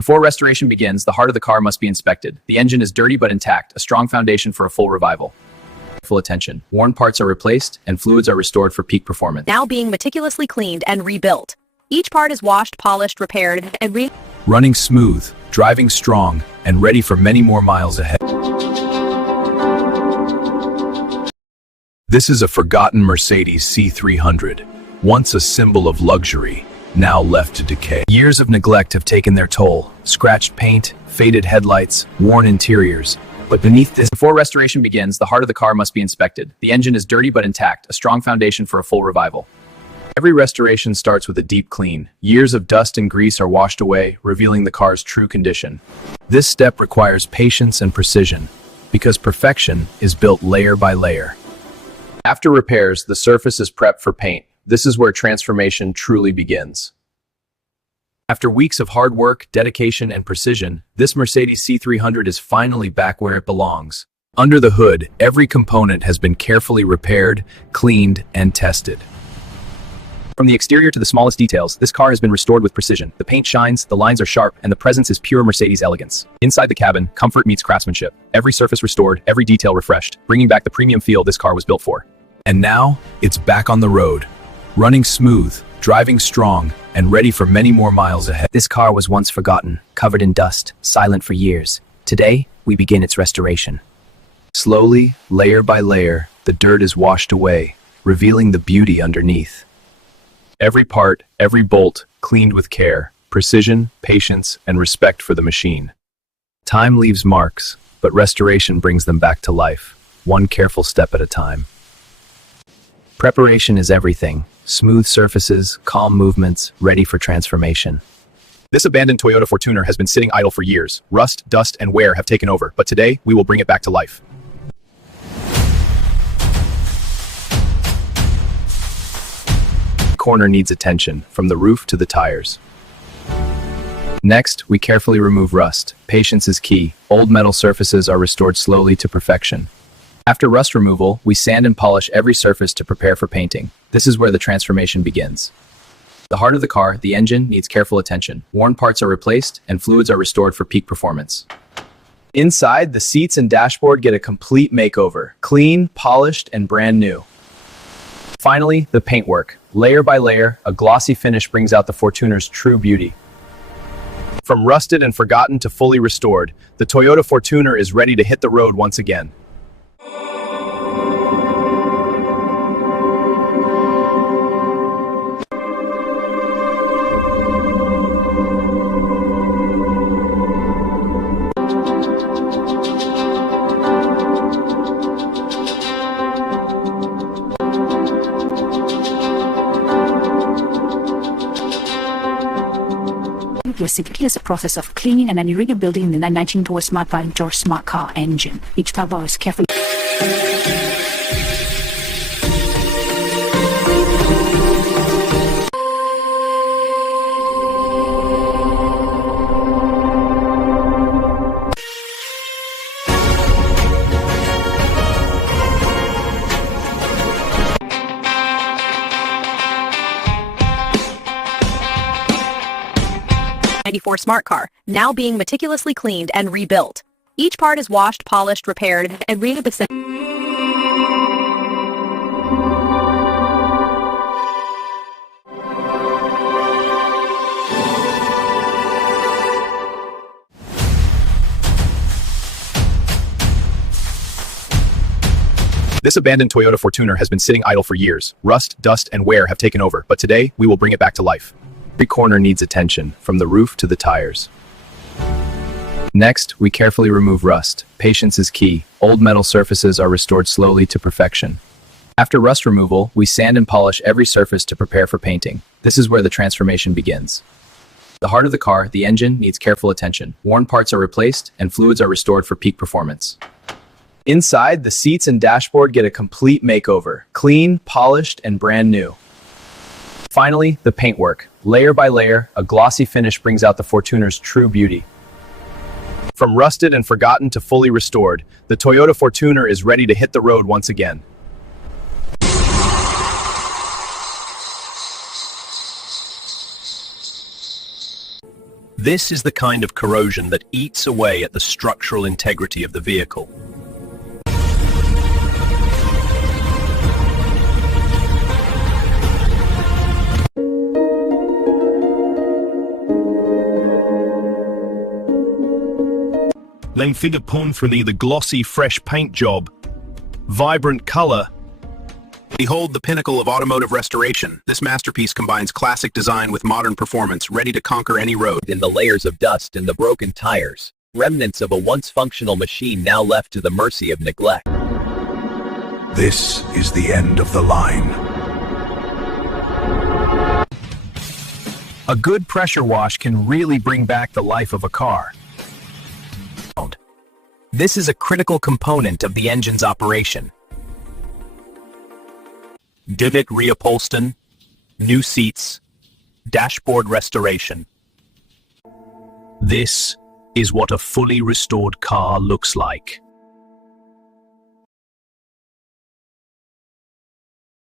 Before restoration begins, the heart of the car must be inspected. The engine is dirty but intact, a strong foundation for a full revival. Full attention. Worn parts are replaced and fluids are restored for peak performance. Now being meticulously cleaned and rebuilt. Each part is washed, polished, repaired, and running smooth, driving strong, and ready for many more miles ahead. This is a forgotten Mercedes C300, once a symbol of luxury, now left to decay. Years of neglect have taken their toll. Scratched paint, faded headlights, worn interiors. But beneath this, before restoration begins, the heart of the car must be inspected. The engine is dirty but intact, a strong foundation for a full revival. Every restoration starts with a deep clean. Years of dust and grease are washed away, revealing the car's true condition. This step requires patience and precision, because perfection is built layer by layer. After repairs, the surface is prepped for paint. This is where transformation truly begins. After weeks of hard work, dedication, and precision, this Mercedes C300 is finally back where it belongs. Under the hood, every component has been carefully repaired, cleaned, and tested. From the exterior to the smallest details, this car has been restored with precision. The paint shines, the lines are sharp, and the presence is pure Mercedes elegance. Inside the cabin, comfort meets craftsmanship. Every surface restored, every detail refreshed, bringing back the premium feel this car was built for. And now, it's back on the road. Running smooth, driving strong, and ready for many more miles ahead. This car was once forgotten, covered in dust, silent for years. Today, we begin its restoration. Slowly, layer by layer, the dirt is washed away, revealing the beauty underneath. Every part, every bolt, cleaned with care, precision, patience, and respect for the machine. Time leaves marks, but restoration brings them back to life, one careful step at a time. Preparation is everything. Smooth surfaces, calm movements, ready for transformation. This abandoned Toyota Fortuner has been sitting idle for years. Rust, dust, and wear have taken over, but today, we will bring it back to life. Corner needs attention, from the roof to the tires. Next, we carefully remove rust. Patience is key. Old metal surfaces are restored slowly to perfection. After rust removal, we sand and polish every surface to prepare for painting. This is where the transformation begins. The heart of the car, the engine, needs careful attention. Worn parts are replaced, and fluids are restored for peak performance. Inside, the seats and dashboard get a complete makeover. Clean, polished, and brand new. Finally, the paintwork. Layer by layer, a glossy finish brings out the Fortuner's true beauty. From rusted and forgotten to fully restored, the Toyota Fortuner is ready to hit the road once again. Was simply as a process of cleaning and then rebuilding the 19 Tour Smart Car Smart Car engine. Each part was carefully. '94 Smart Car, now being meticulously cleaned and rebuilt. Each part is washed, polished, repaired, and rebuilt. This abandoned Toyota Fortuner has been sitting idle for years. Rust, dust, and wear have taken over, but today, we will bring it back to life. Every corner needs attention, from the roof to the tires. Next, we carefully remove rust. Patience is key. Old metal surfaces are restored slowly to perfection. After rust removal, we sand and polish every surface to prepare for painting. This is where the transformation begins. The heart of the car, the engine, needs careful attention. Worn parts are replaced, and fluids are restored for peak performance. Inside, the seats and dashboard get a complete makeover. Clean, polished, and brand new. Finally, the paintwork. Layer by layer, a glossy finish brings out the Fortuner's true beauty. From rusted and forgotten to fully restored, the Toyota Fortuner is ready to hit the road once again. This is the kind of corrosion that eats away at the structural integrity of the vehicle. Lang figure pon for the glossy, fresh paint job. Vibrant color. Behold the pinnacle of automotive restoration. This masterpiece combines classic design with modern performance, ready to conquer any road. In the layers of dust and the broken tires, remnants of a once functional machine now left to the mercy of neglect. This is the end of the line. A good pressure wash can really bring back the life of a car. This is a critical component of the engine's operation. Divot reupholstery, new seats, dashboard restoration. This is what a fully restored car looks like.